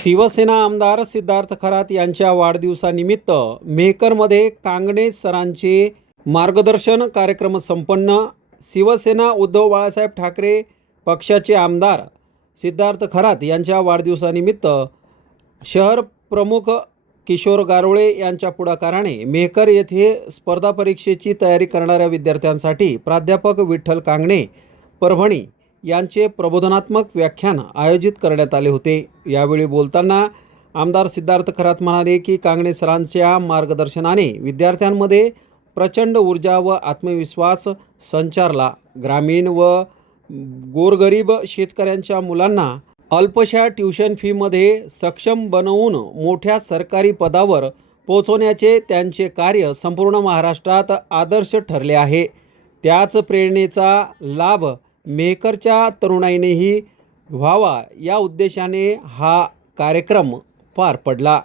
शिवसेना आमदार सिद्धार्थ खरात यांच्या वाढदिवसानिमित्त मेहकरमध्ये कांगणे सरांचे मार्गदर्शन कार्यक्रम संपन्न. शिवसेना उद्धव बाळासाहेब ठाकरे पक्षाचे आमदार सिद्धार्थ खरात यांच्या वाढदिवसानिमित्त शहर प्रमुख किशोर गारोळे यांच्या पुढाकाराने मेहकर येथे स्पर्धा परीक्षेची तयारी करणाऱ्या विद्यार्थ्यांसाठी प्राध्यापक विठ्ठल कांगणे परभणी यांचे प्रबोधनात्मक व्याख्यान आयोजित करण्यात आले होते. यावेळी बोलताना आमदार सिद्धार्थ खरात म्हणाले की कांगणे सरांच्या मार्गदर्शनाने विद्यार्थ्यांमध्ये प्रचंड ऊर्जा व आत्मविश्वास संचारला. ग्रामीण व गोरगरीब शेतकऱ्यांच्या मुलांना अल्पशा ट्युशन फीमध्ये सक्षम बनवून मोठ्या सरकारी पदावर पोचवण्याचे त्यांचे कार्य संपूर्ण महाराष्ट्रात आदर्श ठरले आहे. त्याच प्रेरणेचा लाभ मेकरच्या तरुणाईनेही व्हावा या उद्देशाने हा कार्यक्रम पार पडला.